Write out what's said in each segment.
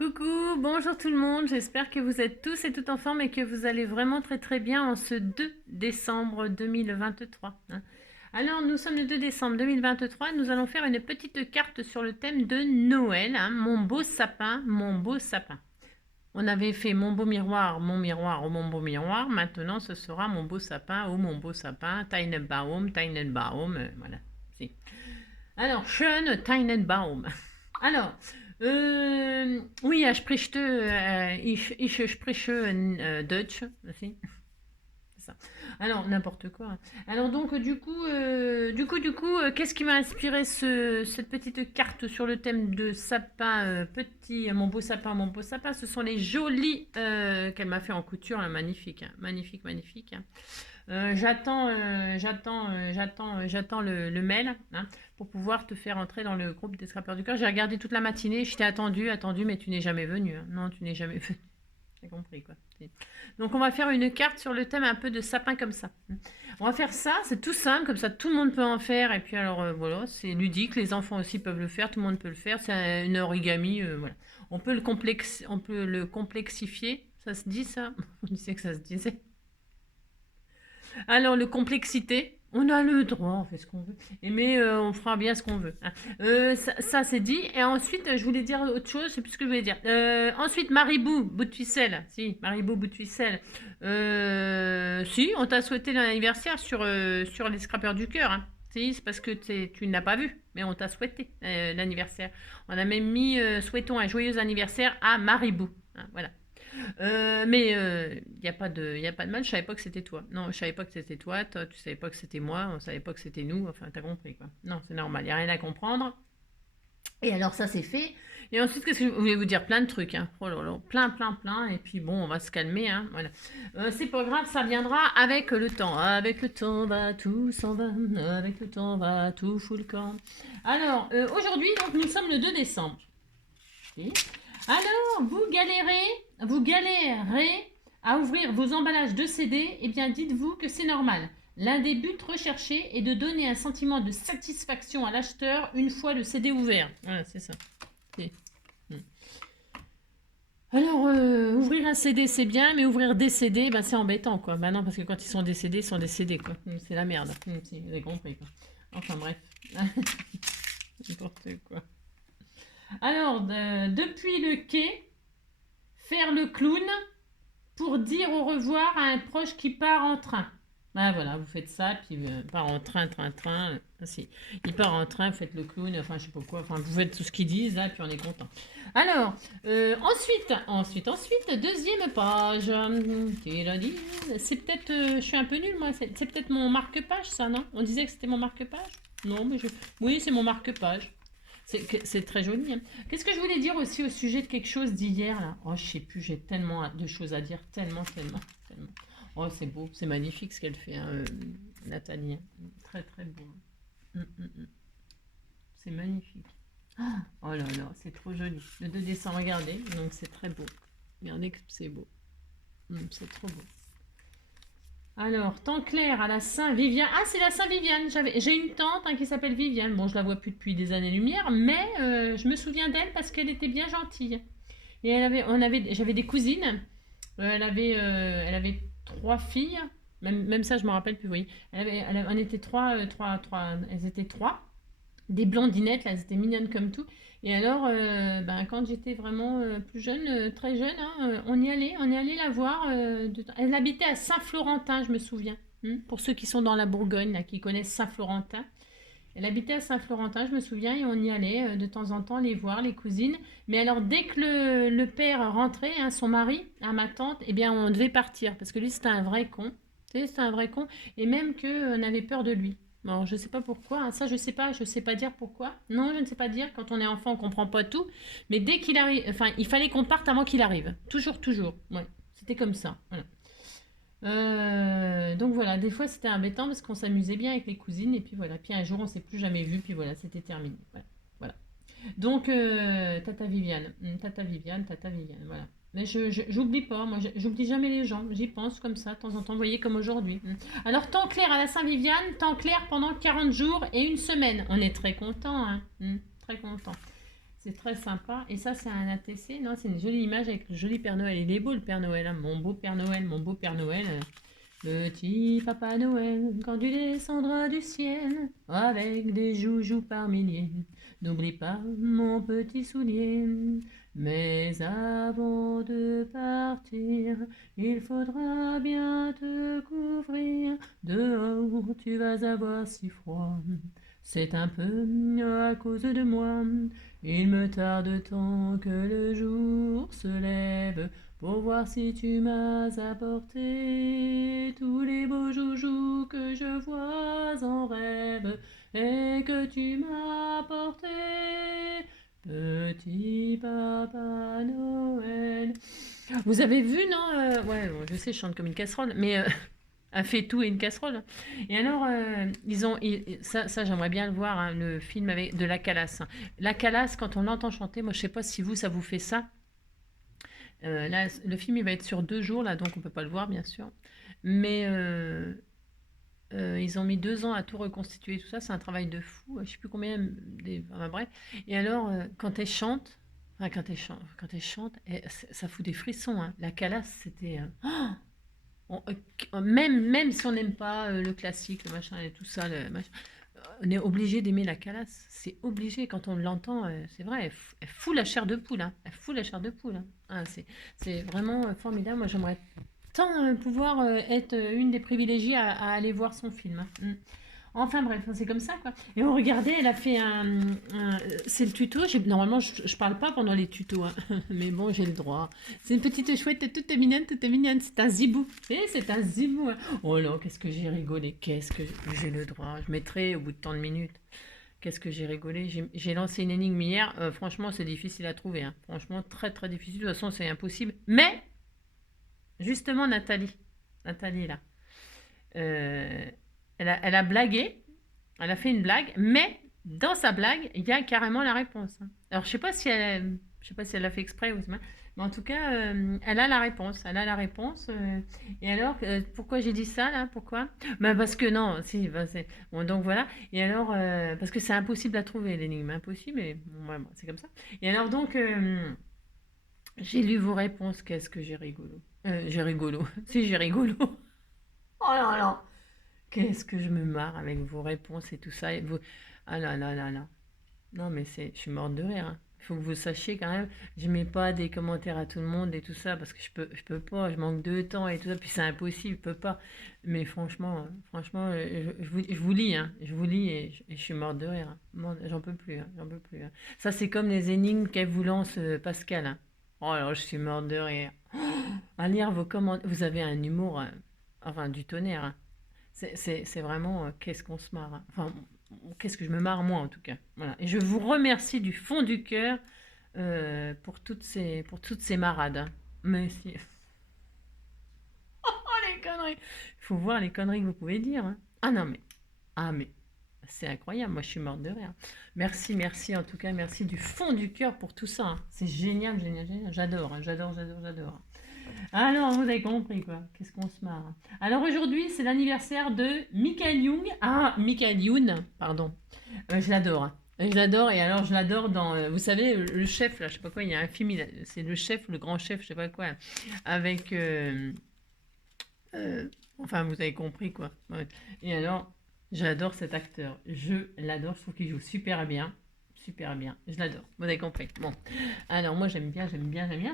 Coucou, bonjour tout le monde, j'espère que vous êtes tous et toutes en forme et que vous allez vraiment très bien en ce 2 décembre 2023. Alors nous sommes le 2 décembre 2023 et nous allons faire une petite carte sur le thème de Noël, mon beau sapin, mon beau sapin. On avait fait mon beau miroir ou mon beau miroir, maintenant ce sera mon beau sapin ou mon beau sapin, Tannenbaum, voilà. Si. Alors, schön Tannenbaum. Alors, oui, ich spreche Deutsch aussi. C'est ça. Alors, n'importe quoi. Alors, donc, qu'est-ce qui m'a inspiré cette petite carte sur le thème de sapin, mon beau sapin, mon beau sapin? Ce sont les jolis qu'elle m'a fait en couture, hein, magnifique, hein, magnifique, magnifique. Hein. J'attends le mail hein, pour pouvoir te faire entrer dans le groupe des scrappeurs du cœur. J'ai regardé toute la matinée, je t'ai attendu, mais tu n'es jamais venu. Hein. Non, tu n'es jamais venu. T'as compris quoi. Donc on va faire une carte sur le thème un peu de sapin comme ça. On va faire ça, c'est tout simple, comme ça tout le monde peut en faire. Et puis alors voilà, c'est ludique, les enfants aussi peuvent le faire, tout le monde peut le faire. C'est une origami, voilà. On peut le complexifier. Ça se dit ça? On disait que ça se disait. Alors, le complexité, on a le droit, on fait ce qu'on veut. Mais on fera bien ce qu'on veut. Hein. Ça c'est dit. Et ensuite, je voulais dire autre chose, je sais plus ce que je voulais dire. Ensuite, Maribou, bout de ficelle. Si, Maribou, bout de ficelle. Si, on t'a souhaité l'anniversaire sur les scrappeurs du cœur. Hein. Si, c'est parce que tu ne l'as pas vu, mais on t'a souhaité l'anniversaire. On a même mis souhaitons un joyeux anniversaire à Maribou. Hein, voilà. Mais il n'y a pas de mal, je savais pas que c'était toi. Non, je savais pas que c'était toi, tu savais pas que c'était moi, on savait pas que c'était nous, enfin t'as compris quoi. Non, c'est normal, il n'y a rien à comprendre. Et alors ça c'est fait. Et ensuite, qu'est-ce que je voulais vous dire? Plein de trucs, hein. Oh là là, plein. Et puis bon, on va se calmer, hein. Voilà. C'est pas grave, ça viendra avec le temps. Avec le temps, va tout s'en va. Avec le temps, va tout fout le camp. Alors, aujourd'hui, donc nous sommes le 2 décembre. Okay. Alors, vous galérez à ouvrir vos emballages de CD, eh bien dites-vous que c'est normal. L'un des buts recherchés est de donner un sentiment de satisfaction à l'acheteur une fois le CD ouvert. Voilà, c'est ça. Alors, ouvrir un CD, c'est bien, mais ouvrir des CD, ben, c'est embêtant, quoi. Ben non, parce que quand ils sont décédés, ils sont décédés, quoi. C'est la merde. Si, vous avez compris, quoi. Enfin, bref. N'importe quoi. Alors, depuis le quai, faire le clown pour dire au revoir à un proche qui part en train. Ah voilà, vous faites ça, puis il part en train. Si, il part en train, vous faites le clown, enfin je sais pas quoi, enfin vous faites tout ce qu'ils disent, là, puis on est content. Alors, ensuite, deuxième page. C'est peut-être, je suis un peu nulle moi, c'est peut-être mon marque-page ça, non? On disait que c'était mon marque-page? Non, mais oui, c'est mon marque-page. C'est très joli. Hein. Qu'est-ce que je voulais dire aussi au sujet de quelque chose d'hier là? Oh, je sais plus, j'ai tellement de choses à dire, tellement. Oh, c'est beau, c'est magnifique ce qu'elle fait, hein, Nathalie. Très beau. C'est magnifique. Oh là là, c'est trop joli. Le 2 décembre, regardez, donc c'est très beau. Regardez que c'est beau. C'est trop beau. Alors, temps clair à la Saint-Viviane. Ah, c'est la Saint-Viviane. J'ai une tante qui s'appelle Viviane. Bon, je la vois plus depuis des années-lumière, mais je me souviens d'elle parce qu'elle était bien gentille. Et j'avais des cousines. Elle avait 3 filles. Même ça, je me rappelle plus, oui. On était elles étaient 3. Des blondinettes, là, elles étaient mignonnes comme tout. Et alors, quand j'étais vraiment plus jeune, très jeune, hein, on y allait la voir. Elle habitait à Saint-Florentin, je me souviens. Pour ceux qui sont dans la Bourgogne, là, qui connaissent Saint-Florentin. Elle habitait à Saint-Florentin, je me souviens, et on y allait de temps en temps les voir, les cousines. Mais alors, dès que le père rentrait, hein, son mari, à ma tante, eh bien, on devait partir. Parce que lui, c'était un vrai con. Tu sais, c'était un vrai con. Et même qu'on avait peur de lui. Bon, je sais pas pourquoi, hein, ça je sais pas dire pourquoi. Non, je ne sais pas dire, quand on est enfant, on comprend pas tout. Mais dès qu'il arrive, enfin, il fallait qu'on parte avant qu'il arrive. Toujours. Ouais, c'était comme ça. Voilà. Donc voilà, des fois c'était embêtant parce qu'on s'amusait bien avec les cousines et puis voilà. Puis un jour on s'est plus jamais vu, puis voilà, c'était terminé. Voilà. Donc Tata Viviane, voilà. Mais j'oublie pas, moi j'oublie jamais les gens, j'y pense comme ça, de temps en temps, vous voyez, comme aujourd'hui. Alors, temps clair à la Saint-Viviane, temps clair pendant 40 jours et une semaine. On est très content, hein. Très content. C'est très sympa. Et ça, c'est un ATC. Non, c'est une jolie image avec le joli Père Noël. Il est beau le Père Noël, hein. Mon beau Père Noël, mon beau Père Noël. Petit Papa Noël, quand tu descendras du ciel, avec des joujoux par milliers, n'oublie pas mon petit soulier. Mais avant de partir, il faudra bien te couvrir. Dehors, tu vas avoir si froid. C'est un peu à cause de moi. Il me tarde tant que le jour se lève pour voir si tu m'as apporté tous les beaux joujoux que je vois en rêve et que tu m'as apporté. Petit Papa Noël. Vous avez vu, non ouais, bon, je sais, je chante comme une casserole, mais un fait-tout et une casserole. Et alors, ça j'aimerais bien le voir, hein, le film avec de la Calas. La Calas, quand on l'entend chanter, moi je sais pas si vous, ça vous fait ça. Là, le film, il va être sur 2 jours, là, donc on peut pas le voir, bien sûr. Mais ils ont mis 2 ans à tout reconstituer, tout ça. C'est un travail de fou. Je sais plus combien, enfin, bref. Et alors, quand elle chante, enfin, quand elle chante, ça fout des frissons, hein. La Calas, c'était... même si on n'aime pas le classique, le machin et tout ça, on est obligé d'aimer la Calas. C'est obligé. Quand on l'entend, c'est vrai, elle fout la chair de poule, hein. Elle fout la chair de poule, hein. Ah, c'est vraiment formidable. Moi, j'aimerais tant pouvoir être une des privilégiées à aller voir son film, hein. Mm. Enfin bref, c'est comme ça quoi. Et on regardait, elle a fait c'est le tuto. Normalement, je parle pas pendant les tutos, hein. Mais bon, j'ai le droit. C'est une petite chouette toute mignonne, toute mignonne. C'est un zibou. Et c'est un zibou, hein. Oh là, qu'est-ce que j'ai rigolé. Qu'est-ce que j'ai le droit. Je mettrai au bout de tant de minutes. Qu'est-ce que j'ai rigolé. J'ai lancé une énigme hier. Franchement, c'est difficile à trouver, hein. Franchement, très très difficile. De toute façon, c'est impossible. Mais, justement, Nathalie là. Euh, elle a blagué, elle a fait une blague, mais dans sa blague, il y a carrément la réponse, hein. Alors, je sais pas si elle l'a fait exprès ou mais en tout cas, elle a la réponse. Elle a la réponse. Et alors, pourquoi j'ai dit ça là? Pourquoi? Bah parce que non, si, bah, bon, donc voilà. Et alors, parce que c'est impossible à trouver l'énigme, impossible. Et bon, ouais, bon, c'est comme ça. Et alors donc, j'ai lu vos réponses. Qu'est-ce que j'ai rigolo? J'ai rigolo. Si j'ai rigolo. Oh là là. Qu'est-ce que je me marre avec vos réponses et tout ça. Ah là là là là. Non mais je suis morte de rire, hein. Il faut que vous sachiez quand même, je mets pas des commentaires à tout le monde et tout ça parce que je peux pas, je manque de temps et tout ça, puis c'est impossible, je peux pas. Mais franchement, je vous lis, hein, je vous lis et je suis morte de rire, hein. J'en peux plus, hein, j'en peux plus, hein. Ça c'est comme les énigmes qu'elle vous lance Pascal, hein. Oh là, je suis morte de rire. À lire vos commentaires, vous avez un humour, enfin du tonnerre, hein. C'est vraiment qu'est-ce qu'on se marre, hein. Enfin, qu'est-ce que je me marre moi en tout cas. Voilà. Et je vous remercie du fond du cœur pour toutes ces marades, hein. Merci. Oh les conneries. Il faut voir les conneries que vous pouvez dire, hein. Ah mais c'est incroyable. Moi je suis morte de rire. Merci, merci en tout cas, merci du fond du cœur pour tout ça, hein. C'est génial, génial, génial. J'adore, hein, j'adore. Alors, vous avez compris, quoi. Qu'est-ce qu'on se marre. Alors, aujourd'hui, c'est l'anniversaire de Michael Youn. Ah, Michael Youn, pardon. Je l'adore, hein. Je l'adore, et alors, je l'adore dans... vous savez, le chef, là, je sais pas quoi, il y a un film, c'est le chef, le grand chef, je sais pas quoi, avec... enfin, vous avez compris, quoi. Ouais. Et alors, j'adore cet acteur. Je l'adore, je trouve qu'il joue super bien. Super bien, je l'adore, vous avez compris. Bon, alors moi j'aime bien.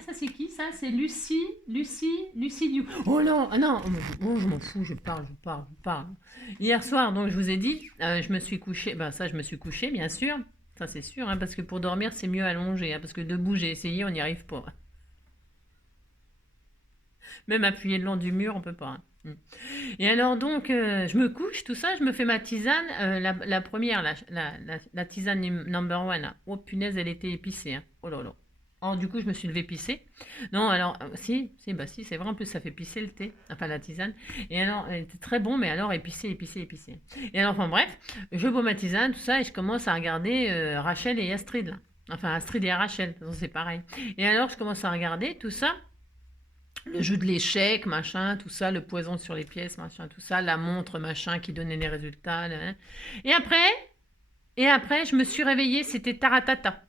Ça c'est qui ça? C'est Lucie Liu. Oh non, ah non, oh, je m'en fous, je parle. Hier soir, donc je vous ai dit, je me suis couchée, ben ça je me suis couchée bien sûr, ça c'est sûr, hein, parce que pour dormir c'est mieux allongé, hein, parce que debout j'ai essayé, on n'y arrive pas. Même appuyé le long du mur, on peut pas, hein. Et alors donc, je me couche, tout ça, je me fais ma tisane, la première, la tisane number one, là. Oh punaise, elle était épicée, hein. Oh là là. Alors du coup, je me suis levée pisser. Non, alors, bah si, c'est vrai, en plus, ça fait pisser le thé, enfin la tisane. Et alors, elle était très bon, mais alors épicée. Et alors, enfin bref, je bois ma tisane, tout ça, et je commence à regarder Rachel et Astrid, là. Enfin, Astrid et Rachel, c'est pareil. Et alors, je commence à regarder tout ça, le jeu de l'échec, machin, tout ça, le poison sur les pièces, machin, tout ça, la montre, machin, qui donnait les résultats, hein. Et après, je me suis réveillée, c'était taratata.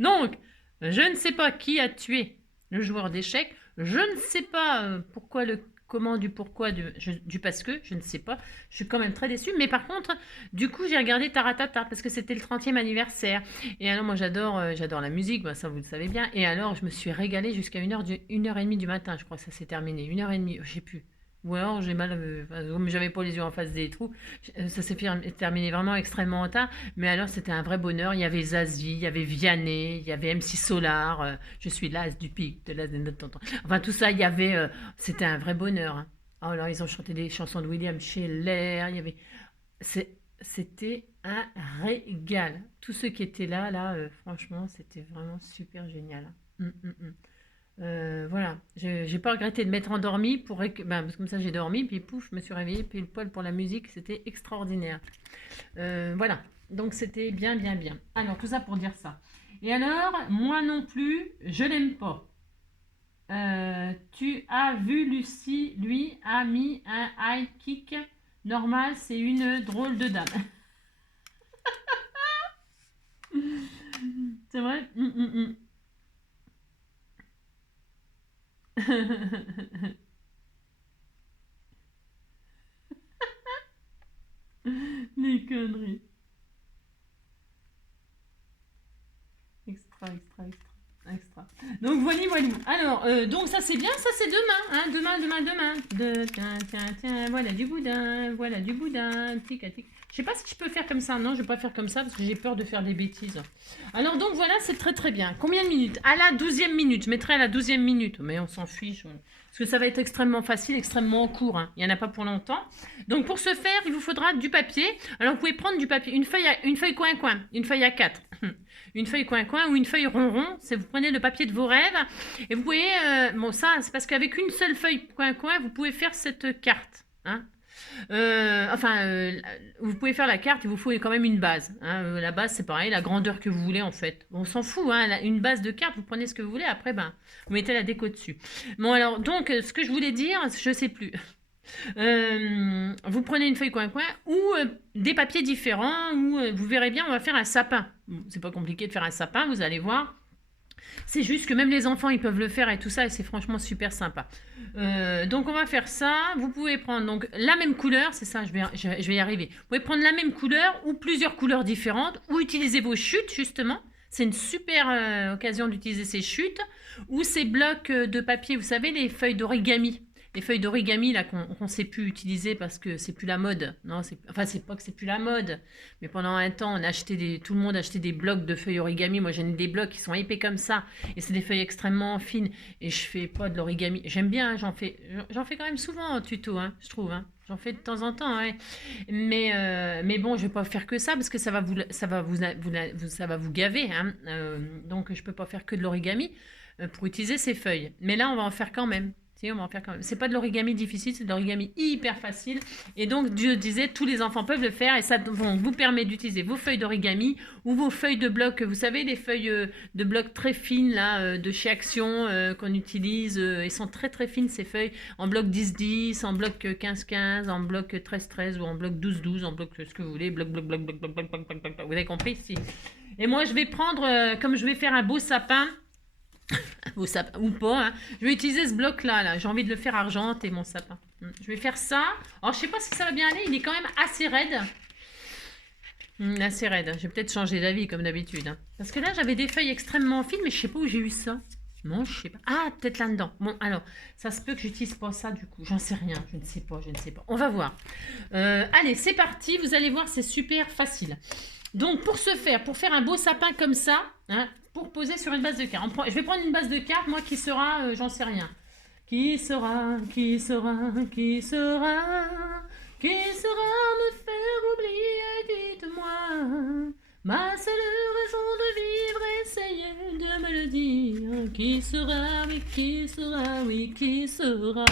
Donc, je ne sais pas qui a tué le joueur d'échecs. Je ne sais pas pourquoi le comment du pourquoi du parce que, je ne sais pas. Je suis quand même très déçue. Mais par contre, du coup, j'ai regardé Taratata parce que c'était le 30e anniversaire. Et alors, moi, j'adore la musique, bah, ça vous le savez bien. Et alors, je me suis régalée jusqu'à 1h30 du matin, je crois que ça s'est terminé. 1h30, je sais plus. Ou alors j'ai mal, comme j'avais pas les yeux en face des trous, ça s'est terminé vraiment extrêmement tard. Mais alors c'était un vrai bonheur. Il y avait Zazie, il y avait Vianney, il y avait MC Solar. Je suis l'as du pic, de l'as de notre tonton. Enfin tout ça, il y avait, c'était un vrai bonheur. Hein. Oh, alors ils ont chanté des chansons de William Sheller. Il y avait, c'était un régal. Tous ceux qui étaient là, franchement, c'était vraiment super génial. Mm. Voilà, j'ai pas regretté de m'être endormie parce que comme ça j'ai dormi, puis pouf, je me suis réveillée, puis le poil pour la musique, c'était extraordinaire. Voilà, donc c'était bien, bien, bien. Alors, tout ça pour dire ça. Et alors, moi non plus, je l'aime pas. Tu as vu Lucie, lui, a mis un high kick normal, c'est une drôle de dame. C'est vrai. Les conneries. Extra. Donc voilà. Alors, donc ça c'est bien, ça c'est demain. Hein, demain. Tiens, voilà du boudin. Tic, tic. Je sais pas si je peux faire comme ça. Non, je vais pas faire comme ça parce que j'ai peur de faire des bêtises. Alors donc voilà, c'est très très bien. Combien de minutes? À la 12e minute. Je mettrai à la 12e minute. Mais on s'en fiche. Parce que ça va être extrêmement facile, extrêmement court. Hein. Il n'y en a pas pour longtemps. Donc pour ce faire, il vous faudra du papier. Alors vous pouvez prendre du papier, une feuille coin, une feuille à 4. Une feuille coin ou une feuille rond. Vous prenez le papier de vos rêves et vous pouvez, bon ça c'est parce qu'avec une seule feuille coin, vous pouvez faire cette carte. Hein. Vous pouvez faire la carte, il vous faut quand même une base. Hein. La base c'est pareil, la grandeur que vous voulez en fait. On s'en fout, hein. Une base de carte, vous prenez ce que vous voulez, après vous mettez la déco dessus. Bon alors, donc ce que je voulais dire, je sais plus. Vous prenez une feuille coin ou des papiers différents ou vous verrez bien on va faire un sapin. C'est pas compliqué de faire un sapin, vous allez voir. C'est juste que même les enfants ils peuvent le faire et tout ça et c'est franchement super sympa. Donc on va faire ça. Vous pouvez prendre donc la même couleur, c'est ça, je vais y arriver. Vous pouvez prendre la même couleur ou plusieurs couleurs différentes ou utiliser vos chutes justement. C'est une super occasion d'utiliser ces chutes ou ces blocs de papier, vous savez les feuilles d'origami. Les feuilles d'origami là qu'on sait plus utiliser parce que c'est plus la mode. Non, c'est pas que c'est plus la mode, mais pendant un temps tout le monde achetait des blocs de feuilles origami. Moi j'en ai des blocs qui sont épais comme ça et c'est des feuilles extrêmement fines et je fais pas de l'origami. J'aime bien, j'en fais quand même souvent en tuto, hein, je trouve. Hein. J'en fais de temps en temps, ouais. Mais bon, je vais pas faire que ça parce que ça va vous gaver. Hein. Donc je peux pas faire que de l'origami pour utiliser ces feuilles. Mais là on va en faire quand même. On va en faire quand même. C'est pas de l'origami difficile, c'est de l'origami hyper facile. Et donc, je disais, tous les enfants peuvent le faire et ça vous permet d'utiliser vos feuilles d'origami ou vos feuilles de bloc. Vous savez, les feuilles de bloc très fines là, de chez Action qu'on utilise. Elles sont très très fines ces feuilles, en bloc 10-10, en bloc 15-15, en bloc 13-13 ou en bloc 12-12, en bloc ce que vous voulez. Bloc. Vous avez compris ici. Et moi, je vais prendre, comme je vais faire un beau sapin. Ou pas, hein. Je vais utiliser ce bloc là. J'ai envie de le faire argenté mon sapin. Je vais faire ça. Alors je sais pas si ça va bien aller, il est quand même assez raide. Assez raide. Je vais peut-être changer d'avis comme d'habitude. Hein. Parce que là j'avais des feuilles extrêmement fines, mais je sais pas où j'ai eu ça. Non, je sais pas. Ah, peut-être là-dedans. Bon, alors, ça se peut que j'utilise pas ça du coup. J'en sais rien. Je ne sais pas. On va voir. Allez, c'est parti. Vous allez voir, c'est super facile. Donc, pour faire un beau sapin comme ça, hein, pour poser sur une base de carte. Je vais prendre une base de carte, moi, qui sera, j'en sais rien. Qui sera me faire oublier, dites-moi. Ma seule raison de vivre, essayez de me le dire. Qui sera, oui, qui sera.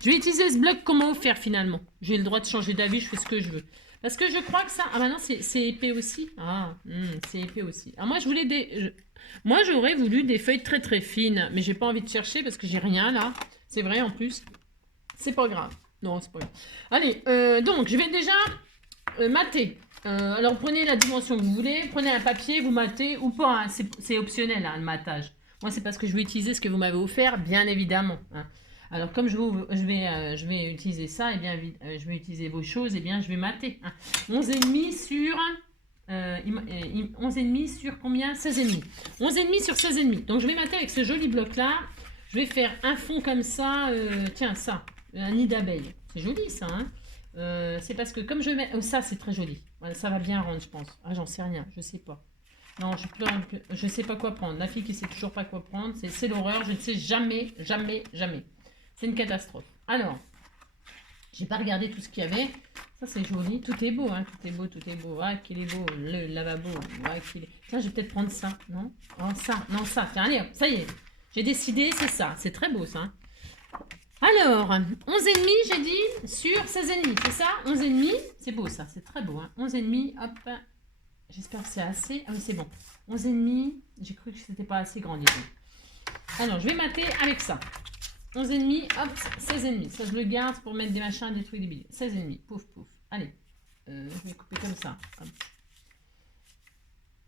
Je vais utiliser ce bloc qu'on m'a offert finalement. J'ai le droit de changer d'avis, je fais ce que je veux. Parce que je crois que ça... Ah bah non, c'est épais aussi. Ah, c'est épais aussi. Alors moi, moi, j'aurais voulu des feuilles très très fines. Mais j'ai pas envie de chercher parce que j'ai rien là. C'est vrai en plus. C'est pas grave. Non, c'est pas grave. Allez, donc, je vais déjà mater. Alors, prenez la dimension que vous voulez. Prenez un papier, vous matez ou pas. Hein, c'est optionnel, hein, le matage. Moi, c'est parce que je vais utiliser ce que vous m'avez offert, bien évidemment. Hein. Alors, comme je vais utiliser ça, et bien, je vais utiliser vos choses, et bien, je vais mater. Hein. 11,5 sur... 11,5 sur combien? 16,5. 11,5 sur 16,5. Donc, je vais mater avec ce joli bloc-là. Je vais faire un fond comme ça. Tiens, ça. Un nid d'abeille. C'est joli, ça, hein. C'est parce que comme je mets... ça, c'est très joli. Voilà, ça va bien rendre, je pense. Ah, j'en sais rien. Je sais pas. Non, je sais pas quoi prendre. La fille qui sait toujours pas quoi prendre, c'est l'horreur. Je ne sais jamais, jamais, jamais. C'est une catastrophe. Alors, j'ai pas regardé tout ce qu'il y avait. Ça, c'est joli. Tout est beau, hein. Tout est beau, tout est beau. Ah, qu'il est beau. Le lavabo. Ah, qu'il est... Tiens, je vais peut-être prendre ça. Non? Oh, ça. Non, ça. Tiens, allez, ça y est. J'ai décidé, c'est ça. C'est très beau, ça. Hein. Alors, 11,5, j'ai dit, sur 16,5, c'est ça? 11,5, c'est beau ça, c'est très beau. Hein. 11,5, hop, j'espère que c'est assez. Ah oui, c'est bon. 11,5, j'ai cru que c'était pas assez grand, disons. Alors, je vais mater avec ça. 11,5, hop, 16,5. Ça, je le garde pour mettre des machins, des trucs, des billets. 16,5, pouf, pouf. Allez, je vais couper comme ça. Hop.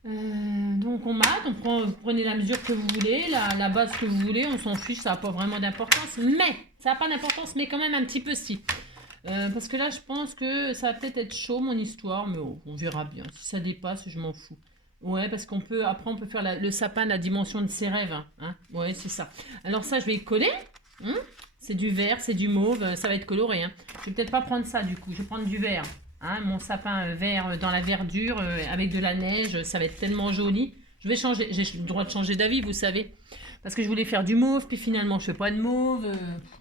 Donc on mate, vous prenez la mesure que vous voulez, la base que vous voulez, on s'en fiche, ça n'a pas vraiment d'importance, mais ça n'a pas d'importance, mais quand même un petit peu si. Parce que là, je pense que ça va peut-être être chaud mon histoire, mais oh, on verra bien. Si ça dépasse, je m'en fous. Ouais, parce qu'on peut, après, on peut faire le sapin de la dimension de ses rêves. Hein. Ouais, c'est ça. Alors ça, je vais coller. Hein. C'est du vert, c'est du mauve, ça va être coloré. Hein. Je vais peut-être pas prendre ça du coup, je vais prendre du vert. Hein, mon sapin vert dans la verdure avec de la neige, ça va être tellement joli. Je vais changer, j'ai le droit de changer d'avis, vous savez. Parce que je voulais faire du mauve, puis finalement je fais pas de mauve.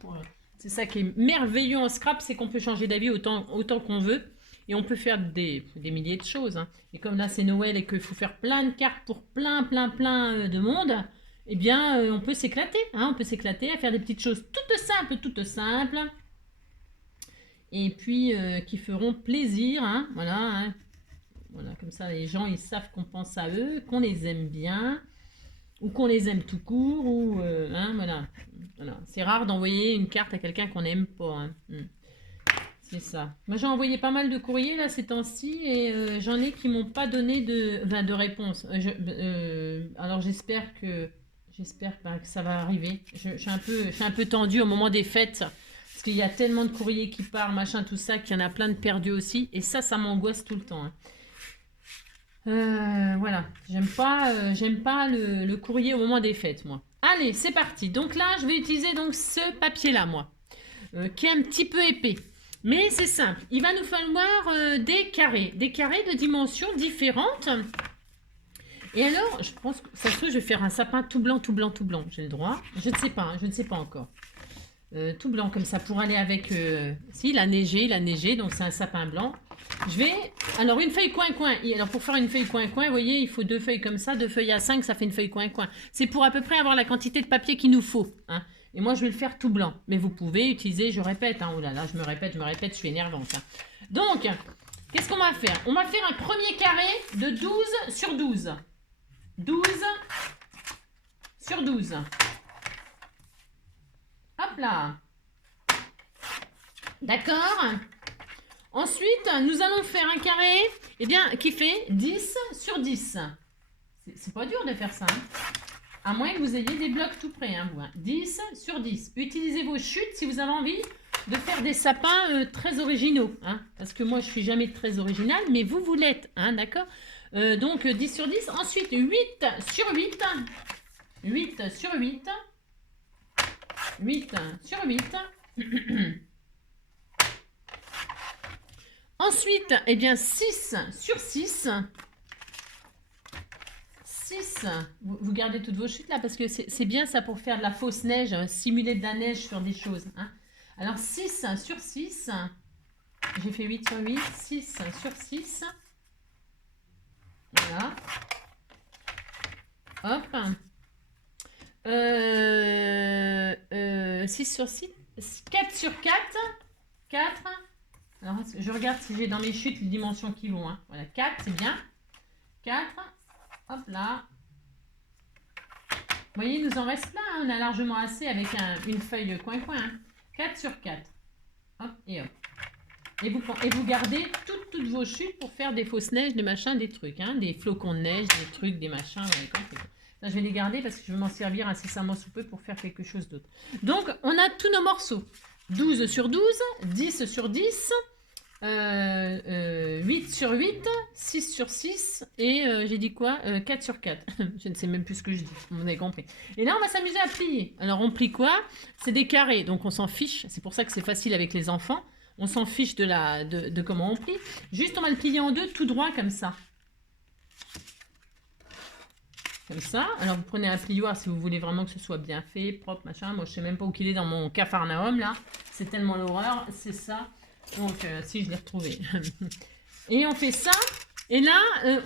Voilà. C'est ça qui est merveilleux en scrap, c'est qu'on peut changer d'avis autant qu'on veut. Et on peut faire des milliers de choses. Hein. Et comme là c'est Noël et qu'il faut faire plein de cartes pour plein de monde, eh bien on peut s'éclater. Hein, on peut s'éclater à faire des petites choses toutes simples. Et puis qui feront plaisir, hein, voilà, hein. Voilà, comme ça les gens ils savent qu'on pense à eux, qu'on les aime bien, ou qu'on les aime tout court, ou hein, voilà. C'est rare d'envoyer une carte à quelqu'un qu'on n'aime pas. Hein. C'est ça. Moi j'ai envoyé pas mal de courriers là ces temps-ci et j'en ai qui m'ont pas donné de réponse. Alors j'espère que ça va arriver. Je suis un peu tendue au moment des fêtes. Parce qu'il y a tellement de courriers qui partent, machin, tout ça, qu'il y en a plein de perdus aussi. Et ça m'angoisse tout le temps. Hein. Voilà. J'aime pas le courrier au moment des fêtes, moi. Allez, c'est parti. Donc là, je vais utiliser donc ce papier-là, moi. Qui est un petit peu épais. Mais c'est simple. Il va nous falloir des carrés. Des carrés de dimensions différentes. Et alors, je pense que ça se trouve, je vais faire un sapin tout blanc. J'ai le droit. Je ne sais pas, hein, je ne sais pas encore. Tout blanc comme ça pour aller avec... si, il a neigé, donc c'est un sapin blanc. Je vais... Alors, une feuille coin-coin. Alors, pour faire une feuille coin-coin, vous voyez, il faut 2 feuilles comme ça, 2 feuilles à 5, ça fait une feuille coin-coin. C'est pour à peu près avoir la quantité de papier qu'il nous faut. Hein. Et moi, je vais le faire tout blanc. Mais vous pouvez utiliser, je répète, hein, oh là là, je me répète, je suis énervante. Hein. Donc, qu'est-ce qu'on va faire? On va faire un premier carré de 12 sur 12. 12 sur 12. Hop là. D'accord. Ensuite, nous allons faire un carré qui fait 10 sur 10. C'est pas dur de faire ça. Hein. À moins que vous ayez des blocs tout près. Hein, vous, hein. 10 sur 10. Utilisez vos chutes si vous avez envie de faire des sapins très originaux. Hein, parce que moi, je suis jamais très originale, mais vous l'êtes. Hein, d'accord. Donc, 10 sur 10. Ensuite, 8 sur 8. 8 sur 8. 8 sur 8. Ensuite, 6 sur 6. 6. Vous gardez toutes vos chutes là parce que c'est bien ça pour faire de la fausse neige, simuler de la neige sur des choses. Hein. Alors 6 sur 6. J'ai fait 8 sur 8. 6 sur 6. Voilà. Hop. 6 sur 6. 4 sur 4. 4. Alors, je regarde si j'ai dans mes chutes les dimensions qui vont. Hein. Voilà, 4, c'est bien. 4. Hop là. Vous voyez, il nous en reste là. Hein. On a largement assez avec une feuille coin-coin. Hein. 4 sur 4. Hop et hop. Et vous gardez toutes vos chutes pour faire des fausses neiges, des machins, des trucs, hein, des flocons de neige, des trucs, des machins. Vous avez compris. Là, je vais les garder parce que je vais m'en servir incessamment sous peu pour faire quelque chose d'autre. Donc, on a tous nos morceaux. 12 sur 12, 10 sur 10, 8 sur 8, 6 sur 6 et j'ai dit quoi 4 sur 4. Je ne sais même plus ce que je dis, vous avez compris. Et là, on va s'amuser à plier. Alors, on plie quoi? C'est des carrés, donc on s'en fiche. C'est pour ça que c'est facile avec les enfants. On s'en fiche de comment on plie. Juste, on va le plier en deux, tout droit, comme ça. Comme ça. Alors, vous prenez un plioir si vous voulez vraiment que ce soit bien fait, propre, machin. Moi, je sais même pas où qu'il est dans mon Capharnaüm, là. C'est tellement l'horreur. C'est ça. Donc, si, je l'ai retrouvé. Et on fait ça. Et là,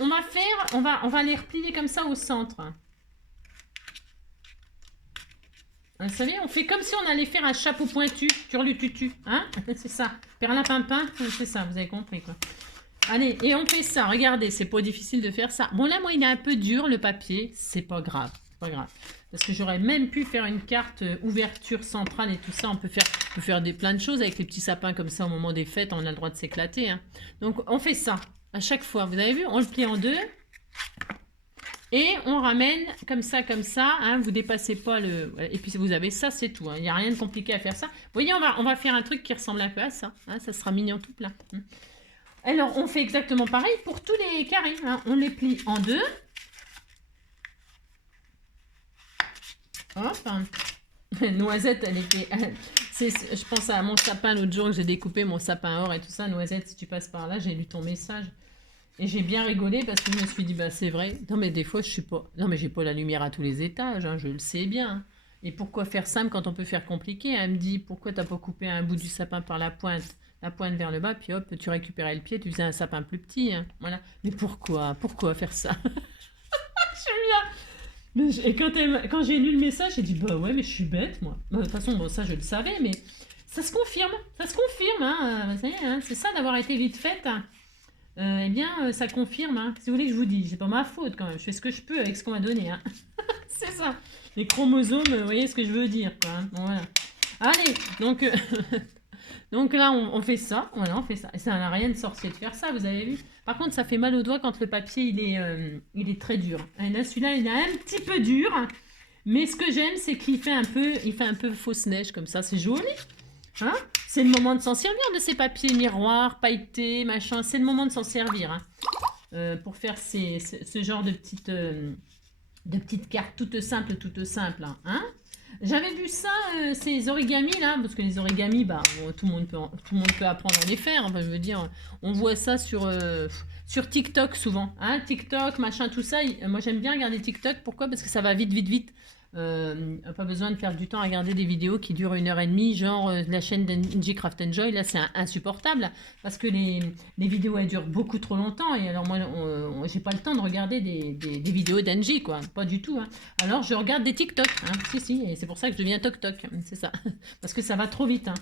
on va les replier comme ça au centre. Vous savez, on fait comme si on allait faire un chapeau pointu, turlututu, hein? C'est ça. Perlimpinpin, c'est ça, vous avez compris, quoi. Allez, et on fait ça. Regardez, c'est pas difficile de faire ça. Bon, là, moi, il est un peu dur, le papier. C'est pas grave. C'est pas grave. Parce que j'aurais même pu faire une carte ouverture centrale et tout ça. On peut faire plein de choses avec les petits sapins comme ça au moment des fêtes. On a le droit de s'éclater, hein. Donc, on fait ça à chaque fois. Vous avez vu? On le plie en deux. Et on ramène comme ça, hein, vous dépassez pas le... Et puis vous avez ça, c'est tout. Hein. Il n'y a rien de compliqué à faire ça. Vous voyez, on va faire un truc qui ressemble un peu à ça. Hein, ça sera mignon tout plat. Alors, on fait exactement pareil pour tous les carrés. Hein. On les plie en deux. Hop. Noisette, elle était... je pense à mon sapin l'autre jour que j'ai découpé, mon sapin or et tout ça. Noisette, si tu passes par là, j'ai lu ton message. Et j'ai bien rigolé parce que je me suis dit, bah c'est vrai. Non mais des fois, je suis pas... Non mais j'ai pas la lumière à tous les étages, hein, je le sais bien. Et pourquoi faire simple quand on peut faire compliqué? Elle me dit, pourquoi t'as pas coupé un bout du sapin par la pointe vers le bas, puis hop, tu récupérais le pied, tu faisais un sapin plus petit. Hein, voilà. Mais pourquoi faire ça? Je suis bien. Et quand j'ai lu le message, j'ai dit, bah ouais, mais je suis bête, moi. Bah, de toute façon, bon, ça je le savais, mais ça se confirme. Ça se confirme, hein. Ça y est, hein, c'est ça d'avoir été vite faite. Hein. Eh bien, ça confirme. Hein. Si vous voulez que je vous dise, c'est pas ma faute quand même. Je fais ce que je peux avec ce qu'on m'a donné. Hein. C'est ça. Les chromosomes, vous voyez ce que je veux dire. Quoi, hein. Bon, voilà. Allez, donc, donc là, on fait ça. Voilà, on fait ça. Et ça n'a rien de sorcier de faire ça, vous avez vu. Par contre, ça fait mal aux doigts quand le papier, il est très dur. Et là, celui-là, il est un petit peu dur. Mais ce que j'aime, c'est qu'il fait un peu fausse neige comme ça. C'est joli. Hein, c'est le moment de s'en servir de ces papiers miroirs, pailletés, machin. C'est le moment de s'en servir hein, pour faire ce genre de petites cartes toutes simples. Hein. J'avais vu ça, ces origamis là, parce que les origamis, bah, tout le monde peut apprendre à les faire. Enfin, je veux dire, on voit ça sur TikTok souvent. Hein, TikTok, machin, tout ça. Moi, j'aime bien regarder TikTok. Pourquoi? Parce que ça va vite. Pas besoin de perdre du temps à regarder des vidéos qui durent 1h30, genre la chaîne d'Angie Craft Enjoy, là c'est insupportable parce que les vidéos elles durent beaucoup trop longtemps et alors moi j'ai pas le temps de regarder des vidéos d'Angie quoi, pas du tout. Hein. Alors je regarde des TikTok, hein. Si, et c'est pour ça que je deviens TokTok, c'est ça, parce que ça va trop vite. Hein.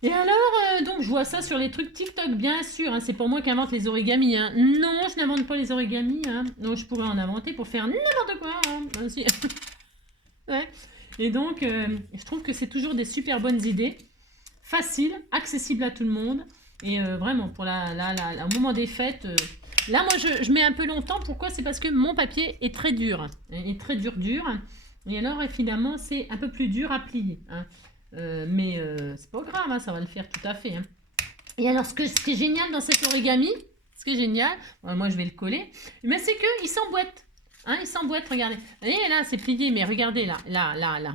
Et alors, donc je vois ça sur les trucs TikTok, bien sûr, hein, c'est pour moi qu'invente les origamis. Hein. Non, je n'invente pas les origamis. Hein. Non, je pourrais en inventer pour faire n'importe quoi. Hein. Aussi. Ouais. Et donc, je trouve que c'est toujours des super bonnes idées, faciles, accessibles à tout le monde. Et vraiment, pour au moment des fêtes, là, moi, je mets un peu longtemps. Pourquoi? C'est parce que mon papier est très dur. Il est très dur. Et alors, finalement, c'est un peu plus dur à plier. Hein. Mais c'est pas grave, hein, ça va le faire tout à fait. Hein. Et alors, ce qui est génial dans cet origami, moi je vais le coller, mais c'est qu'il s'emboîte. Hein, il s'emboîte, regardez. Vous voyez, là, c'est plié, mais regardez, là.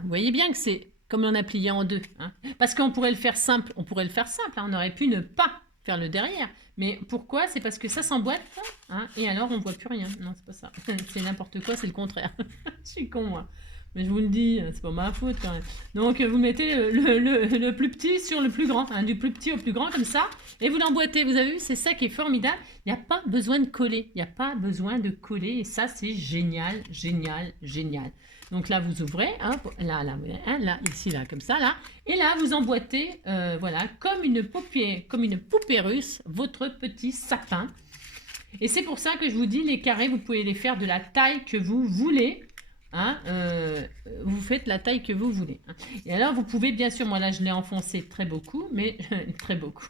Vous voyez bien que c'est comme on a plié en deux. Hein. Parce qu'on pourrait le faire simple. Hein, on aurait pu ne pas faire le derrière. Mais pourquoi? C'est parce que ça s'emboîte, hein, et alors on voit plus rien. Non, c'est pas ça. C'est n'importe quoi, c'est le contraire. Je suis con, moi. Mais je vous le dis, c'est pas ma faute quand même. Donc vous mettez le plus petit sur le plus grand, hein, du plus petit au plus grand comme ça, et vous l'emboîtez. Vous avez vu, c'est ça qui est formidable. Il n'y a pas besoin de coller. Et ça c'est génial. Donc là vous ouvrez, hein, là, ici, là, comme ça, là, et là vous emboîtez, voilà, comme une poupée russe, votre petit sapin. Et c'est pour ça que je vous dis, les carrés, vous pouvez les faire de la taille que vous voulez. Hein, vous faites la taille que vous voulez. Hein. Et alors, vous pouvez, bien sûr, moi là, je l'ai enfoncé très beaucoup, mais très beaucoup.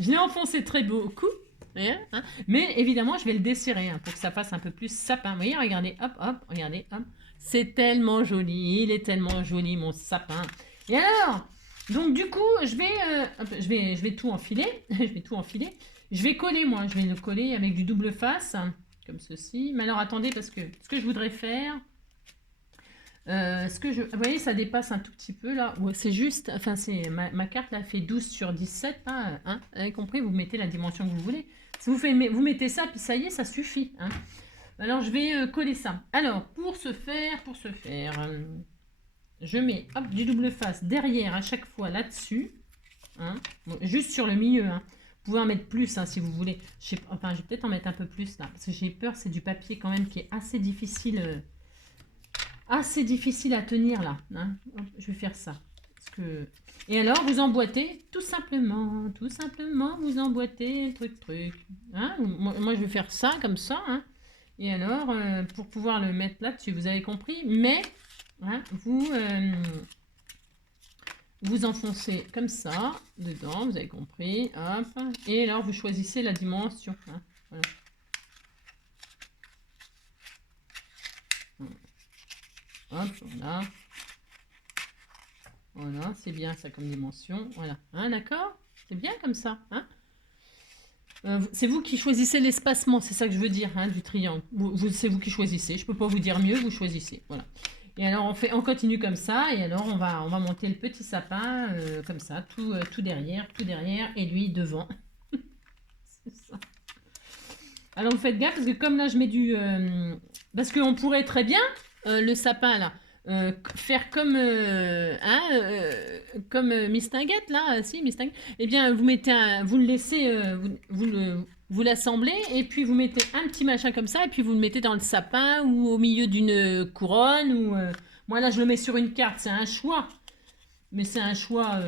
Je l'ai enfoncé très beaucoup. Voyez, hein. Mais évidemment, je vais le desserrer hein, pour que ça fasse un peu plus sapin. Vous voyez, regardez, hop, hop, regardez, hop. C'est tellement joli, il est tellement joli mon sapin. Et alors, donc du coup, je vais tout enfiler. Je vais tout enfiler. Je vais coller, moi, je vais le coller avec du double face, comme ceci. Mais alors, attendez, parce que ce que je voudrais faire... vous voyez, ça dépasse un tout petit peu là. Ouais, c'est juste, enfin, c'est ma carte là fait 12 sur 17. Hein, hein, vous avez compris, vous mettez la dimension que vous voulez. Si vous mettez ça, puis ça y est, ça suffit. Hein. Alors, je vais coller ça. Alors, pour ce faire, je mets hop, du double face derrière à chaque fois là-dessus. Hein, bon, juste sur le milieu. Hein. Vous pouvez en mettre plus hein, si vous voulez. Je vais peut-être en mettre un peu plus là. Parce que j'ai peur, c'est du papier quand même qui est assez difficile. Assez difficile à tenir là. Hein. Je vais faire ça. Et alors, vous emboîtez tout simplement, vous emboîtez truc. Hein. Moi, je vais faire ça comme ça. Hein. Et alors, pour pouvoir le mettre là-dessus, vous avez compris. Mais, hein, vous enfoncez comme ça dedans, vous avez compris. Hop. Et alors, vous choisissez la dimension. Hein. Voilà. Hop, voilà. Voilà, c'est bien ça comme dimension. Voilà, hein, d'accord? C'est bien comme ça. Hein c'est vous qui choisissez l'espacement, c'est ça que je veux dire, hein, du triangle. C'est vous qui choisissez. Je ne peux pas vous dire mieux, vous choisissez. Voilà. Et alors, on continue comme ça. Et alors, on va monter le petit sapin comme ça, tout derrière, et lui devant. C'est ça. Alors, vous faites gaffe, parce que comme là, je mets du... parce qu'on pourrait très bien, le sapin, là, faire comme comme Mistinguette là, si Mistinguette. Eh bien, vous mettez vous le laissez, vous l'assemblez et puis vous mettez un petit machin comme ça et puis vous le mettez dans le sapin ou au milieu d'une couronne ou moi là je le mets sur une carte, c'est un choix. Mais c'est un choix,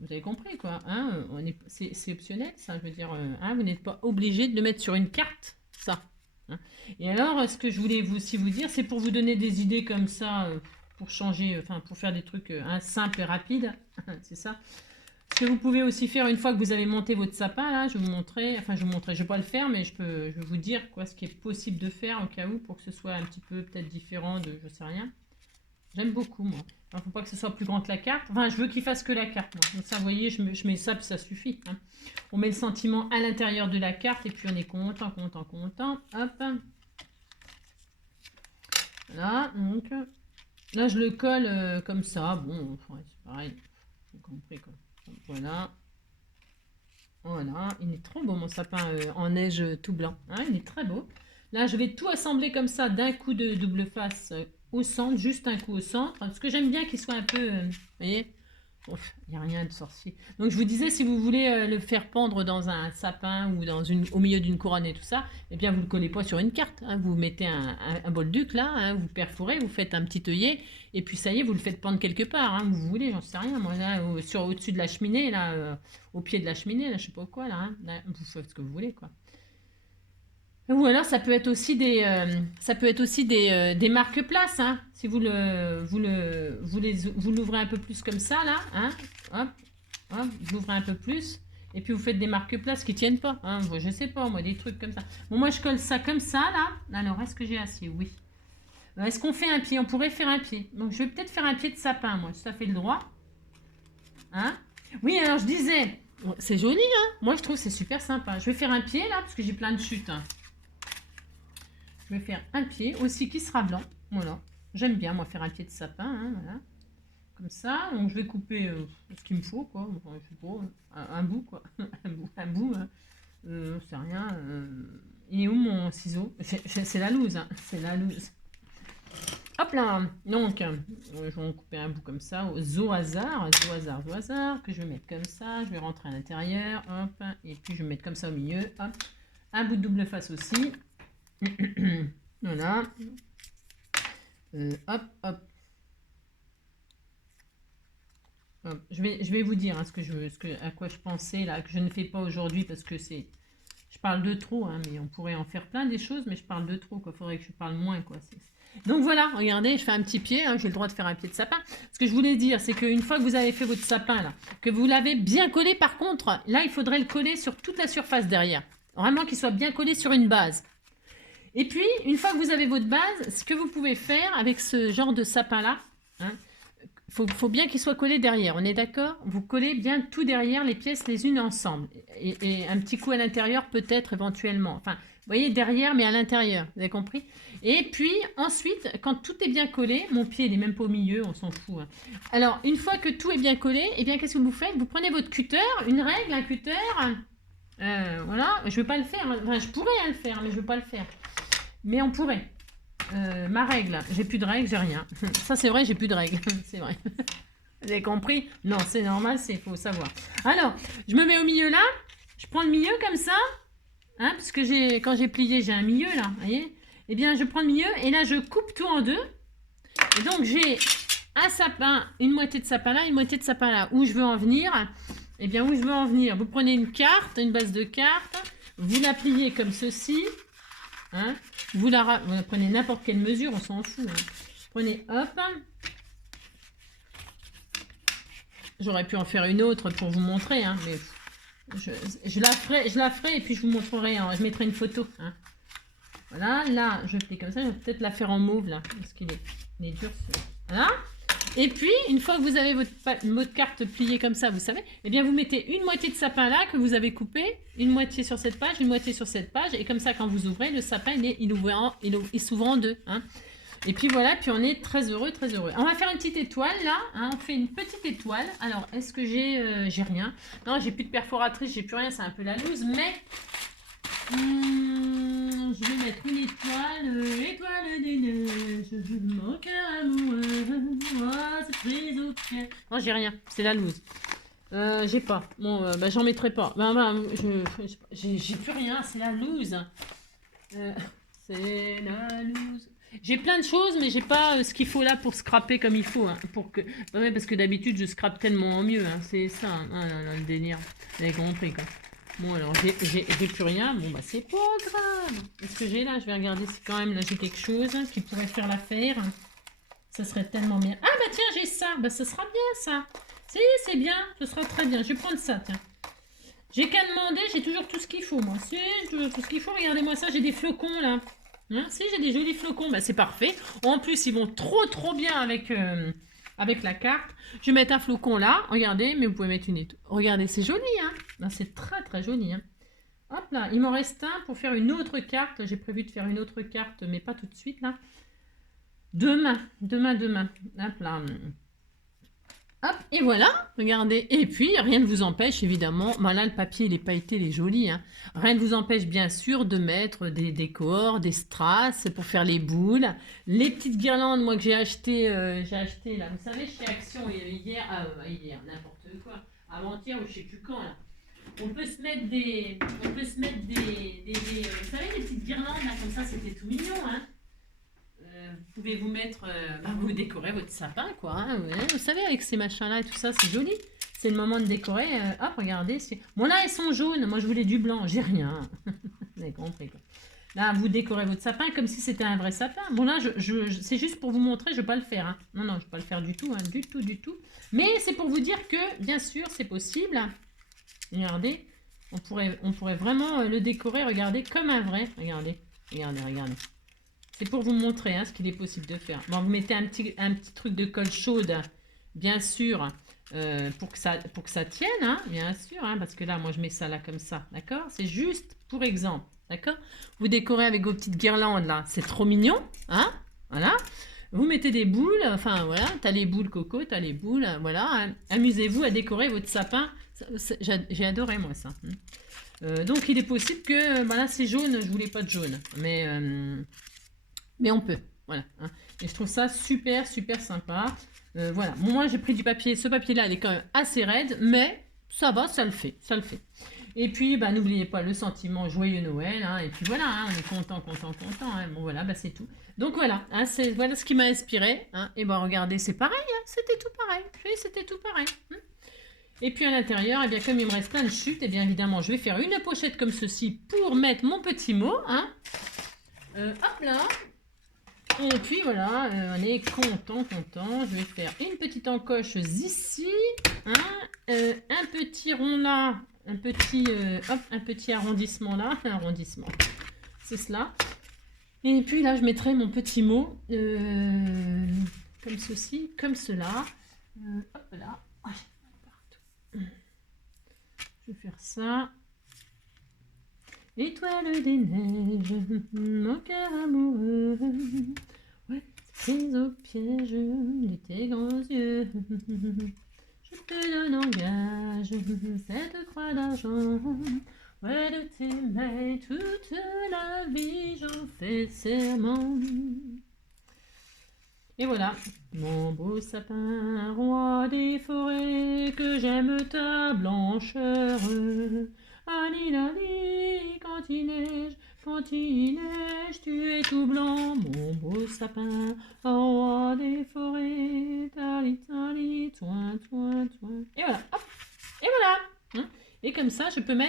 vous avez compris quoi. Hein, c'est optionnel ça, je veux dire. Hein, vous n'êtes pas obligé de le mettre sur une carte, ça. Hein. Et alors, ce que je voulais aussi vous dire, c'est pour vous donner des idées comme ça, pour changer, enfin pour faire des trucs simples et rapides, c'est ça. Ce que vous pouvez aussi faire une fois que vous avez monté votre sapin, là, je vais vous montrer, enfin je ne vais pas le faire, mais je vais vous dire quoi, ce qui est possible de faire au cas où, pour que ce soit un petit peu peut-être différent de, je sais rien. J'aime beaucoup moi. Il ne faut pas que ce soit plus grand que la carte. Enfin, je veux qu'il fasse que la carte. Moi. Donc ça, vous voyez, je mets ça, puis ça suffit. Hein. On met le sentiment à l'intérieur de la carte, et puis on est content. Hop. Voilà, donc... Là, je le colle comme ça. Bon, enfin, c'est pareil. Vous compris, quoi. Donc, voilà. Voilà. Il est trop beau, mon sapin en neige tout blanc. Hein, il est très beau. Là, je vais tout assembler comme ça, d'un coup de double face au centre, juste un coup au centre. Parce que j'aime bien qu'il soit un peu... vous voyez, il n'y a rien de sorcier. Donc je vous disais, si vous voulez le faire pendre dans un sapin ou au milieu d'une couronne et tout ça, eh bien vous ne le collez pas sur une carte. Hein. Vous mettez un bolduc là, hein, vous perforez, vous faites un petit œillet, et puis ça y est, vous le faites pendre quelque part. Hein, où vous voulez, j'en sais rien. Moi, là, au-dessus de la cheminée, là, au pied de la cheminée, là, je sais pas quoi, là, hein, là, vous faites ce que vous voulez, quoi. Ou alors ça peut être aussi des marque-places, hein. Si vous l'ouvrez un peu plus comme ça là, hein. Hop, hop, vous l'ouvrez un peu plus. Et puis vous faites des marque-places qui tiennent pas. Hein. Je sais pas, moi, des trucs comme ça. Bon, moi je colle ça comme ça là. Alors, est-ce que j'ai assez? Oui. Est-ce qu'on fait un pied? On pourrait faire un pied. Donc je vais peut-être faire un pied de sapin, moi, si ça fait le droit. Hein? Oui, alors je disais, c'est joli, hein. Moi je trouve que c'est super sympa. Je vais faire un pied là, parce que j'ai plein de chutes. Hein. Je vais faire un pied aussi qui sera blanc. Voilà. J'aime bien, moi, faire un pied de sapin. Hein, voilà. Comme ça. Donc, je vais couper ce qu'il me faut, quoi. Enfin, je sais pas, un bout, quoi. un bout. C'est rien. Il est où mon ciseau? C'est la loose. Hein. C'est la loose. Hop là. Donc, je vais en couper un bout comme ça. Au hasard, que je vais mettre comme ça. Je vais rentrer à l'intérieur. Hop. Et puis, je vais mettre comme ça au milieu. Hop. Un bout de double face aussi. Voilà. Hop, hop. Hop. Je vais vous dire hein, à quoi je pensais là, que je ne fais pas aujourd'hui parce que je parle de trop, hein, mais on pourrait en faire plein des choses, mais je parle de trop, quoi. Faudrait que je parle moins, quoi. Donc voilà, regardez, je fais un petit pied, hein, j'ai le droit de faire un pied de sapin. Ce que je voulais dire, c'est qu'une fois que vous avez fait votre sapin, là, que vous l'avez bien collé, par contre, là, il faudrait le coller sur toute la surface derrière. Vraiment qu'il soit bien collé sur une base. Et puis, une fois que vous avez votre base, ce que vous pouvez faire avec ce genre de sapin-là, hein, faut bien qu'il soit collé derrière, on est d'accord? Vous collez bien tout derrière, les pièces les unes ensemble. Et un petit coup à l'intérieur peut-être éventuellement. Enfin, vous voyez, derrière mais à l'intérieur, vous avez compris? Et puis ensuite, quand tout est bien collé, mon pied il n'est même pas au milieu, on s'en fout. Hein. Alors, une fois que tout est bien collé, eh bien qu'est-ce que vous faites? Vous prenez votre cutter, une règle, un cutter. Voilà, je ne vais pas le faire. Enfin, je pourrais le faire, mais je ne veux pas le faire. Mais on pourrait. Ma règle, j'ai plus de règles, j'ai rien. Ça c'est vrai, j'ai plus de règles, c'est vrai. Vous avez compris? Non, c'est normal, c'est faut savoir. Alors, je me mets au milieu là, je prends le milieu comme ça, hein, parce que quand j'ai plié, j'ai un milieu là, vous voyez? Eh bien, je prends le milieu et là, je coupe tout en deux. Et donc, j'ai un sapin, une moitié de sapin là, une moitié de sapin là. Où je veux en venir? Eh bien, où je veux en venir? Vous prenez une carte, une base de carte, vous la pliez comme ceci. Hein, vous la prenez n'importe quelle mesure, on s'en fout. Hein. Prenez, hop. J'aurais pu en faire une autre pour vous montrer, hein, mais je la ferai et puis je vous montrerai. Hein, je mettrai une photo. Hein. Voilà, là, je fais comme ça. Je vais peut-être la faire en mauve, là, parce qu'il est dur. Voilà. Et puis, une fois que vous avez votre carte pliée comme ça, vous savez, eh bien, vous mettez une moitié de sapin là que vous avez coupé, une moitié sur cette page, une moitié sur cette page, et comme ça, quand vous ouvrez, le sapin, il s'ouvre en deux. Hein. Et puis voilà, puis on est très heureux, très heureux. On va faire une petite étoile là, hein, on fait une petite étoile. Alors, est-ce que j'ai rien? Non, j'ai plus de perforatrice, j'ai plus rien, c'est un peu la loose, mais... je vais mettre une étoile, étoile des neiges, mon cœur amoureux, moi c'est très au ciel. Non, j'ai rien, c'est la loose. J'ai pas. Bon, bah, j'en mettrai pas. J'ai plus rien, c'est la loose. C'est la loose. J'ai plein de choses, mais j'ai pas ce qu'il faut là pour scraper comme il faut. Hein, ouais, parce que d'habitude, je scrape tellement mieux. Hein, c'est ça, hein, le délire. Vous avez compris, quoi. Bon, alors, j'ai plus rien. Bon, bah, c'est pas grave. Qu'est-ce que j'ai là? Je vais regarder si quand même, là, j'ai quelque chose qui pourrait faire l'affaire. Ça serait tellement bien. Ah, bah, tiens, j'ai ça. Bah, ça sera bien, ça. Si, c'est bien. Ce sera très bien. Je vais prendre ça, tiens. J'ai qu'à demander. J'ai toujours tout ce qu'il faut, moi. Si, j'ai toujours tout ce qu'il faut. Regardez-moi ça. J'ai des flocons, là. Hein, si, j'ai des jolis flocons. Bah, c'est parfait. En plus, ils vont trop bien avec la carte. Je vais mettre un flocon là, regardez, mais vous pouvez mettre une étoile. Regardez, c'est joli, hein. C'est très joli, hein. Hop là, il m'en reste un pour faire une autre carte. J'ai prévu de faire une autre carte, mais pas tout de suite, là. Demain. Hop là. Hop, et voilà, regardez. Et puis, rien ne vous empêche, évidemment, ben là, le papier, il est pailleté, il est joli. Hein. Rien ne vous empêche, bien sûr, de mettre des décors, des strass pour faire les boules. Les petites guirlandes, moi, que j'ai acheté là, vous savez, chez Action, hier, n'importe quoi, avant-hier ou je sais plus quand, là. On peut se mettre des vous savez, les petites guirlandes, là, comme ça, c'était tout mignon, hein. Vous pouvez vous mettre, vous décorez votre sapin, quoi. Hein, ouais, vous savez, avec ces machins-là et tout ça, c'est joli. C'est le moment de décorer. Hop, regardez. Bon, là, elles sont jaunes. Moi, je voulais du blanc. J'ai rien. Vous avez compris, quoi. Là, vous décorez votre sapin comme si c'était un vrai sapin. Bon, là, c'est juste pour vous montrer. Je ne vais pas le faire. Hein. Non, je ne vais pas le faire du tout. Hein, du tout. Mais c'est pour vous dire que, bien sûr, c'est possible. Regardez. On pourrait vraiment le décorer, regardez, comme un vrai. Regardez. C'est pour vous montrer hein, ce qu'il est possible de faire. Bon, vous mettez un petit truc de colle chaude, bien sûr, pour que ça tienne, hein, bien sûr, hein, parce que là, moi, je mets ça là comme ça, d'accord? C'est juste pour exemple, d'accord? Vous décorez avec vos petites guirlandes là, c'est trop mignon, hein? Voilà. Vous mettez des boules, enfin voilà, t'as les boules Coco, t'as les boules, voilà. Hein. Amusez-vous à décorer votre sapin. J'ai adoré moi ça. Donc il est possible que, voilà, c'est jaune, je voulais pas de jaune, mais on peut, voilà. Hein. Et je trouve ça super sympa. Voilà, bon, moi j'ai pris du papier, ce papier-là, il est quand même assez raide, mais ça va, ça le fait. Et puis, bah, n'oubliez pas le sentiment joyeux Noël, hein, et puis voilà, hein, on est content, hein, bon voilà, bah, c'est tout. Donc voilà, hein, voilà ce qui m'a inspiré, hein, et bah regardez, c'est pareil, hein, c'était tout pareil, hein. Et puis à l'intérieur, eh bien, comme il me reste plein de chutes, eh bien évidemment, je vais faire une pochette comme ceci pour mettre mon petit mot. Hein. Hop là. Et puis voilà, on est content. Je vais faire une petite encoche ici. Hein, un petit rond là. Un petit arrondissement là. Un arrondissement. C'est cela. Et puis là, je mettrai mon petit mot comme ceci, comme cela. Hop là. Je vais faire ça. Étoile des neiges, mon cœur amoureux, ouais, prise au piège de tes grands yeux. Je te donne en gage cette croix d'argent, ouais, de t'aimer toute la vie, j'en fais serment. Et voilà, mon beau sapin, roi des forêts, que j'aime ta blancheur. Allez, allez, quand il neige, tu es tout blanc, mon beau sapin, roi des forêts, tali, tali, toin, toin, toin. Et voilà, hop, et voilà. Hein. Et comme ça, je peux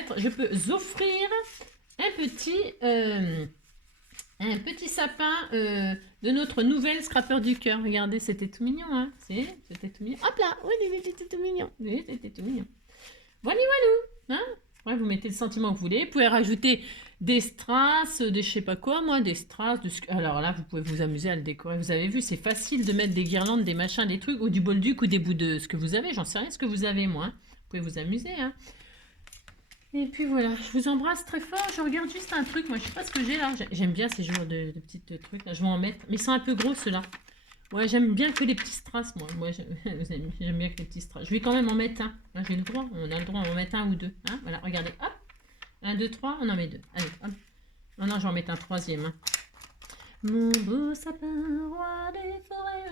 offrir un petit sapin de notre nouvelle Scrapper du cœur. Regardez, c'était tout mignon, hein. C'était tout mignon. Hop là, oui, c'était tout mignon. Oui, c'était tout mignon. Voilà, voilà. Hein. Ouais, vous mettez le sentiment que vous voulez. Vous pouvez rajouter des strass, des je sais pas quoi, moi, des strass. Alors là, vous pouvez vous amuser à le décorer. Vous avez vu, c'est facile de mettre des guirlandes, des machins, des trucs, ou du bolduc, ou des bouts de ce que vous avez. J'en sais rien ce que vous avez, moi. Hein. Vous pouvez vous amuser, hein. Et puis voilà, je vous embrasse très fort. Je regarde juste un truc, moi je sais pas ce que j'ai là. J'aime bien ces genres de petits trucs là. Je vais en mettre, mais ils sont un peu gros ceux-là. Ouais, j'aime bien que les petits strass, moi. J'aime bien que les petits strass. Je vais quand même en mettre un. J'ai le droit, on a le droit d'en mettre un ou deux. Hein, voilà, regardez, hop. 1, 2, 3, on en met deux. Allez, hop. Non, non, je vais en mettre un troisième. Hein. Mon beau sapin, roi des forêts.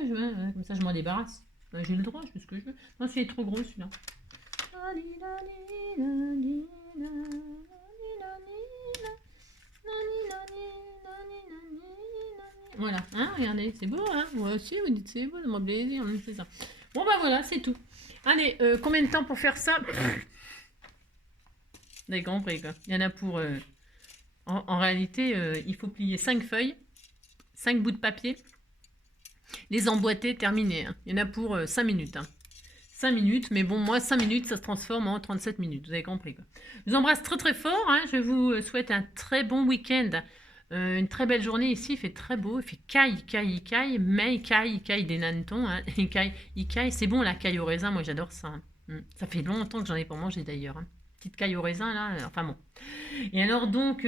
Comme ça, je m'en débarrasse. J'ai le droit, je fais ce que je veux. Non, celui-là est trop gros, celui-là. Voilà, hein, regardez, c'est beau, hein. Moi aussi, vous dites c'est beau, de mon plaisir, c'est ça. Bon, bah voilà, c'est tout. Allez, combien de temps pour faire ça? Vous avez compris, quoi. Il y en a pour... en réalité, il faut plier 5 feuilles, 5 bouts de papier, les emboîter, terminer. Hein. Il y en a pour 5 minutes, hein. 5 minutes, mais bon, moi, 5 minutes, ça se transforme en 37 minutes, vous avez compris. Quoi. Je vous embrasse très très fort, hein. Je vous souhaite un très bon week-end, une très belle journée ici, il fait très beau, il fait caille, mais il caille des nantons, hein. Il caille, c'est bon la caille au raisin, moi j'adore ça. Hein. Ça fait longtemps que j'en ai pas mangé d'ailleurs, hein. Petite caille au raisin là, enfin bon. Et alors donc,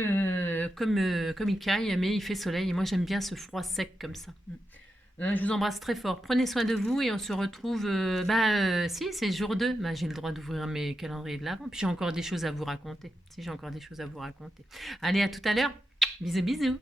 comme il caille, mais il fait soleil, et moi j'aime bien ce froid sec comme ça. Je vous embrasse très fort. Prenez soin de vous et on se retrouve... si, c'est jour 2. J'ai le droit d'ouvrir mes calendriers de l'avant. Puis j'ai encore des choses à vous raconter. Allez, à tout à l'heure. Bisous, bisous.